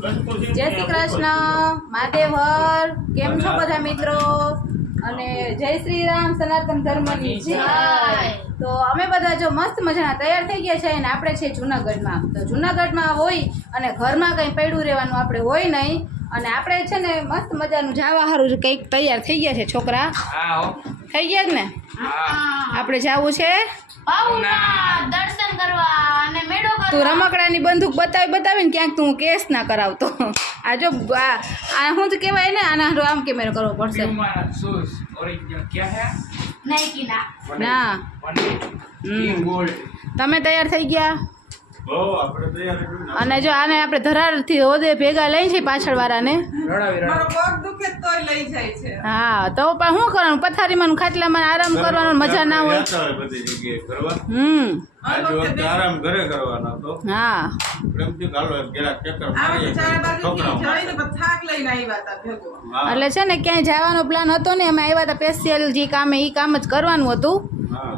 જય શ્રી કૃષ્ણ, મહાદેવ હર. કેમ છો બધા મિત્રો? અને જય શ્રી રામ, સનાતન ધર્મની જય. તો અમે બધા જો મસ્ત મજાના તૈયાર થઈ ગયા છે અને આપણે છે જુનાગઢમાં. તો જુનાગઢમાં હોય અને ઘરમાં કંઈ પડ્યું રહેવાનું આપણે હોય નહીં. અને આપણે છે ને મસ્ત મજાનું જવા સારું કંઈક તૈયાર થઈ ગયા છે છોકરા. થઈ ગયા જ ને? આપણે જવું છે દર્શન કરવા અને મેળો કરવા. તું રમકડાની બંદૂક બતાવીને ક્યાંક તું કેસ ના કરાવતો. આ જો આ શું તો કહેવાય ને, આના આમ કેમેરો કરવો પડશે. ના તમે તૈયાર થઈ ગયા? અને જો આને આપણે ધરારથી હોદે ભેગા લઈ છે પાછળ વાળાને. હા તો પણ શું કરવાનું, પથારીમાં ખાટલામાં આરામ કરવાનો મજા ના હોય. હા એટલે છે ને ક્યાંય જવાનો પ્લાન હતો ને, અમે આવ્યા હતા સ્પેશિયલ જે કામે એ કામ જ કરવાનું હતું.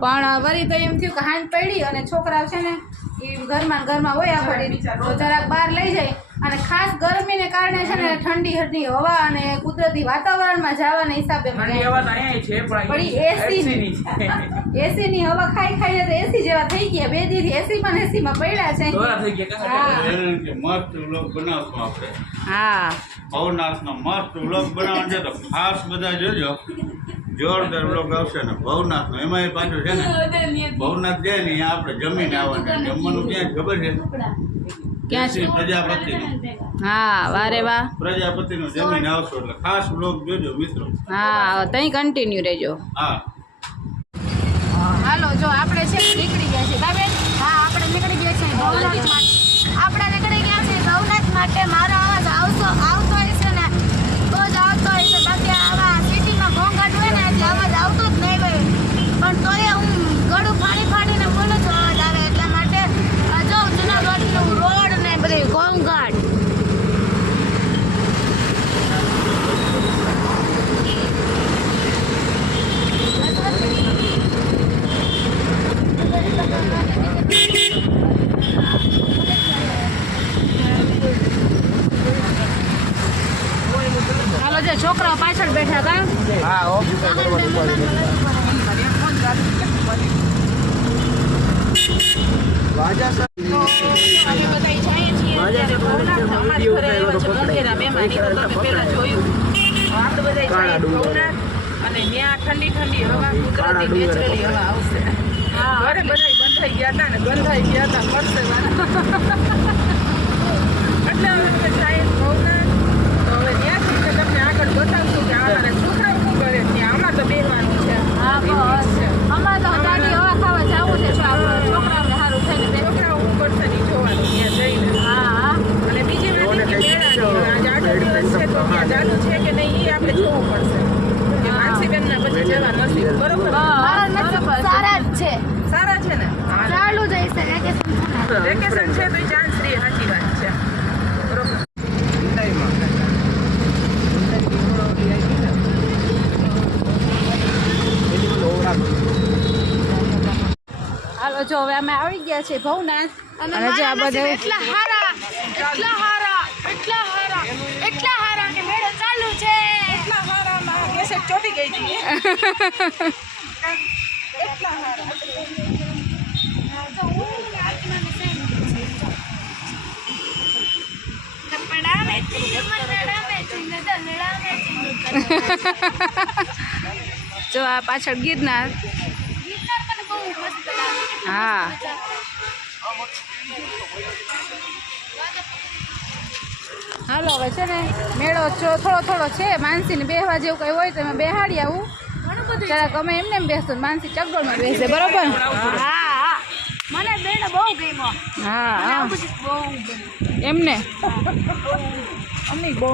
પણ વળી તો એમ થયું કે હાંજ પડી અને છોકરાઓ છે ને એ ઘરમાં હોય આગળ તો જરાક બહાર લઈ જાય. અને ખાસ ગરમીને કારણે છે ને ઠંડી હવા અને કુદરતી વાતાવરણમાં જવાના હિસાબે એસીની હવા ખાઈને તો એસી જેવા થઈ ગયા. 2 દિવસ એસીમાં પડ્યા છે. હા ભવનાથનો મસ્ત વ્લોગ બનાવવાનો છે તો ખાસ બધા જોજો. જોરદાર વ્લોગ આવશે ને ભવનાથનો. એમાં પાછું છે ને ભવનાથ જાય ને અહીંયા આપણે જમીને આવવાનું. જમવાનું ક્યાં ખબર છે? ક્યાં છે? પ્રજાપતિનું. હા વારે વાહ, પ્રજાપતિનું જમીને આવશો એટલે ખાસ વ્લોગ જોજો મિત્રો. હા તઈ કન્ટિન્યુ રહેજો. હા હાલો જો આપણે છે નીકળી ગયા છે. કાબેન? હા, આપણે નીકળી ગયા છે ભવનાથ માટે. આપણે નીકળી ગયા છે ભવનાથ માટે. મારો અવાજ આવતો હોય છે ને તો જ આવતો હોય છે. બાકી આવા સિટીમાં ઘોંઘાટ હોય ને એટલે અવાજ આવતો જ નહીં હોય. પણ તોય હું ગળું ફાડીને બોલું છું, અવાજ આવે એટલા માટે. જો જુનાગઢનું રોડ ને બધું ઘોંઘાટ. હાલો જે છોકરાઓ પાછળ બેઠા હતા. અમે બધા જઈએ છીએ અત્યારે ભવનાથ. અમારા ઘરે આવ્યા છે મોઢેરા મહેમાન. એ તો તમે પહેલા જોયું. આપણે બધા જઈએ ભવનાથ અને ત્યાં ઠંડી હવા, કુદરતી નેચરલી હવા આવશે. ઘરે બધા બંધાઈ ગયા હતા ને ગંધાઈ ગયા હતા પડશે એટલે હવે અમે જઈએ ભવનાથ. તો હવે ત્યાંથી તમને આગળ બતાવશું કે અમારા છોકરાઓ શું કરે ત્યાં. આમાં તો બેવાનું છે. હા બસ અમારે તો ગાડી હવા ખાવા જવું છે. છોકરાઓને સારું થઈને છોકરાઓ શું કરશે નહીં જોવાનું ત્યાં જઈને. હા અને બીજી વાત એ કે મેળાની આજે 8 દિવસ છે તો ત્યાં જાદુ છે કે નહીં એ આપણે જોવું પડશે. કે માનસીબેનના પછી જવા નથી બરોબર. સારા જ છે. સારા છે ને? ચાલુ જ હશે વેકેશન છે તો ચાન્સ રહે. સાચી વાત છે બરોબર. હાલો જો હવે અમે આવી ગયા છે ભવનાથ. અને જે આ બધા એટલા હારા કે મેળો ચાલુ છે. એટલા હારામાં કેસેટ ચોટી ગઈ હતી. એટલા હારા જો આ પાછળ ગિરનાર. હા હાલો હવે છે ને મેળો થોડો છે. માનસીને બેહવા જેવું કંઈ હોય તો એમાં બેહાડી આવું. જરાક અમે એમને એમ બેસતો, માનસી ચકડોળમાં બેસે બરોબર. હા મને મેળો બહુ ગમ્યો. હા બહુ ગમ્યો એમને અમને બહુ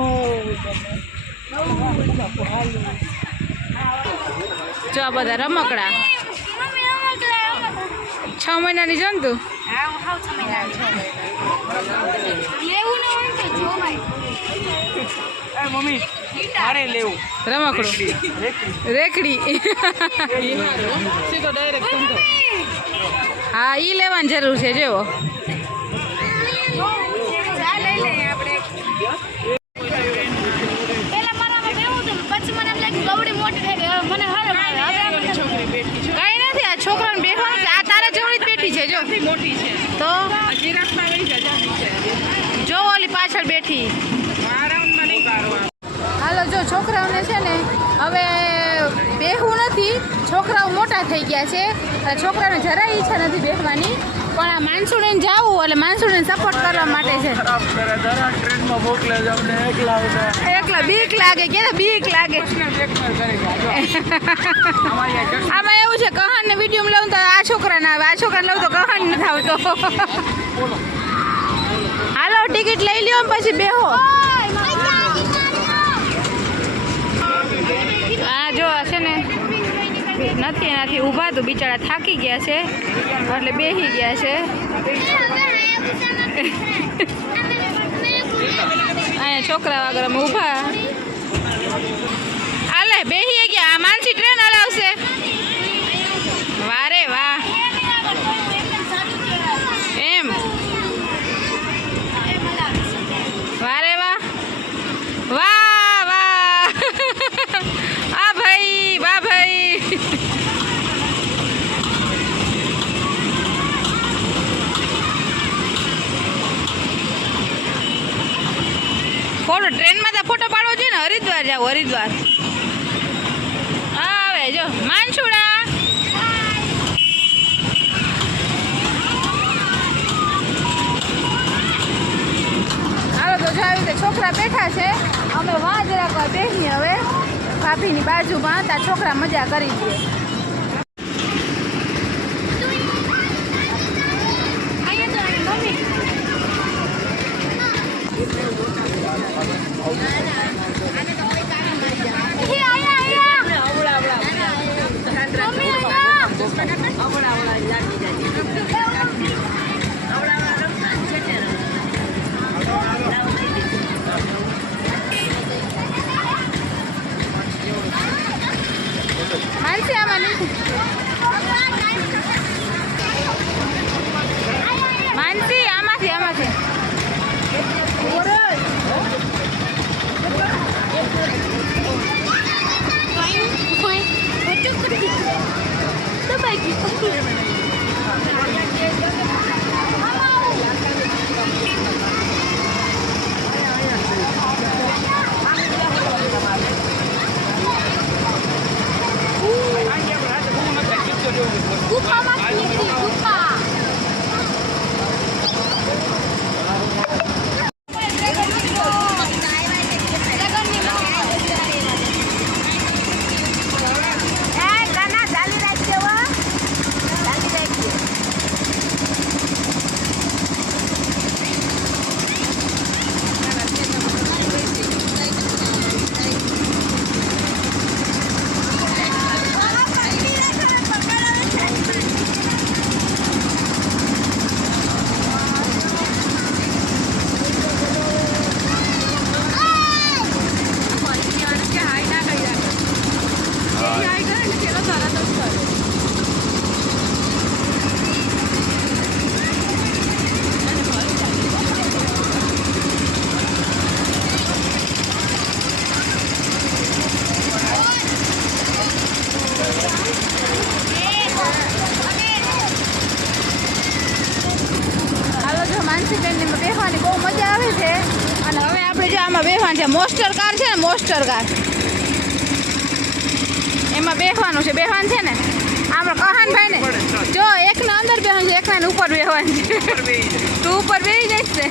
જો આ બધા રમકડા 6 મહિનાની જંતુ. મમ્મી મારે લેવું રમકડું રેકડી. હા ઈ લેવાની જરૂર છે. જેવો લઈ લઈએ આપણે. પેલા મારામાં બેવું હતું પછી મને એમ લાગ્યું ગવડી મોટી થઈ ગઈ હવે મને હારે ભાવે. હવે આમ મને કઈ નથી, આ છોકરાને બેસવાનું છે. આ તારા જેવડી જ બેઠી છે જો. મોટી છે તો જીરાફમાં વહી ગયા છે જો ઓલી પાછળ બેઠી. આરામમાં નહીં કાઢવા. હાલો જો છોકરાઓને છે ને હવે બેહવું નથી, છોકરાઓ મોટા થઈ ગયા છે એટલે છોકરાને જરાય ઈચ્છા નથી બેસવાની, પણ આ માનસુડીને જાવું એટલે માનસુડીને સપોર્ટ કરવા માટે છે. ખરાબ કરે દરા ટ્રેનમાં મોકલે છે અમને એકલા આવતા એકલા બીક લાગે કે બીક લાગે. આમાં એવું છે કહાનને વિડીયો લઉં તો આ છોકરાને આવે, આ છોકરાને લઉં તો કહાન નથી આવતો. હાલો ટિકિટ લઈ લ્યો પછી બેહો. આ જો છે ને નથી એનાથી ઊભા તો બિચારા થાકી ગયા છે એટલે બેસી ગયા છે. અહીંયા છોકરા વગર અમે ઊભા હાલે બેસી ગયા. આ માનસી ટ્રેન હલાવશે. વારે વાહ એમ વારે વાહ વાહ વાહ આ ભાઈ વાહ ભાઈ. ફોટો ટ્રેનમાં તો ફોટો પાડવો જોઈએ ને. હરિદ્વાર જાવ હરિદ્વાર. આવે જો માનસુડા. હાલો તો જો આવી રીતે છોકરા બેઠા છે. અમે વાં જરાક વાર બેસીએ હવે ભાભીની બાજુમાં. ત્યાં છોકરા મજા કરી દે. માનસી આમાં નથી. માનસી આમાંથી આમાંથી. બેસવાની બહુ મજા આવે છે. અને હવે આપણે જો આમાં બેસવાનું છે. મોસ્ટર કાર છે ને, મોસ્ટર કાર એમાં બેસવાનું છે. બેસવાનું છે ને આપણે કહાનભાઈ ને જો એકના અંદર બેસવાનું છે, એકના ઉપર બેસવાનું છે. તું ઉપર બેસી જઈશ ને.